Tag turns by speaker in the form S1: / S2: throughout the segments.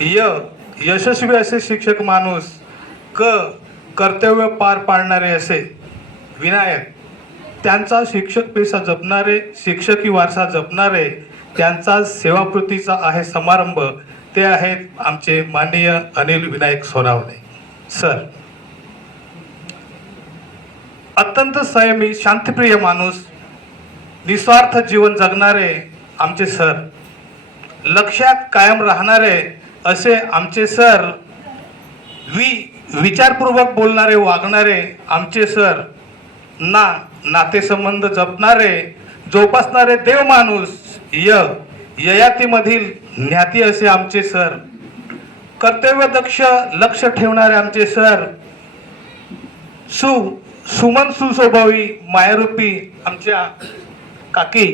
S1: य यशस्वी असे शिक्षक माणूस क कर्तव्य पार पाडणारे असे. विनायक त्यांचा शिक्षक पेशा जपणारे शिक्षकी वारसा जपणारे त्यांचा सेवाकृतीचा आहे समारंभ ते आहेत आमचे माननीय अनिल विनायक सोनावणे. सर अत्यंत संयमी शांतिप्रिय माणूस निस्वार्थ जीवन जगणारे आमचे सर लक्षात कायम राहणारे असे आमचे सर वि विचारपूर्वक बोलणारे वागणारे आमचे सर ना नातेसंबंध जपणारे जोपासणारे देव माणूस य ययातीमधील ज्ञाती असे आमचे सर कर्तव्यदक्ष लक्ष ठेवणारे आमचे सर सु सुमन सुस्वभावी मायारूपी आमच्या काकी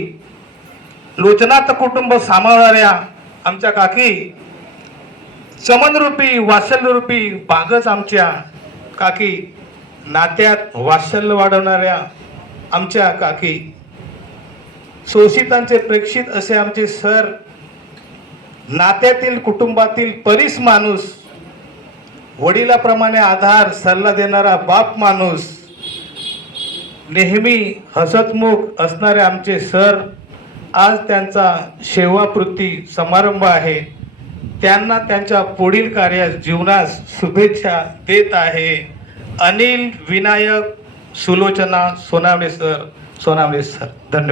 S1: लोचनात कुटुंब सांभाळणाऱ्या आमच्या काकी चमनरूपी वासल्यरूपी बागच आमच्या काकी. नात्यात वात्सल्य वाढवणाऱ्या आमच्या काकी. शोषितांचे प्रेक्षित असे आमचे सर. नात्यातील कुटुंबातील परीस माणूस. वडिलाप्रमाणे आधार सल्ला देणारा बाप माणूस. नेहमी हसतमुख असणारे आमचे सर. आज त्यांचा सेवापूर्ती समारंभ आहे. त्यांना त्यांच्या पुढील कार्यास जीवनास शुभेच्छा देत आहे. अनिल विनायक सुलोचना सोनावणे सर सोनावणे सर धन्यवाद.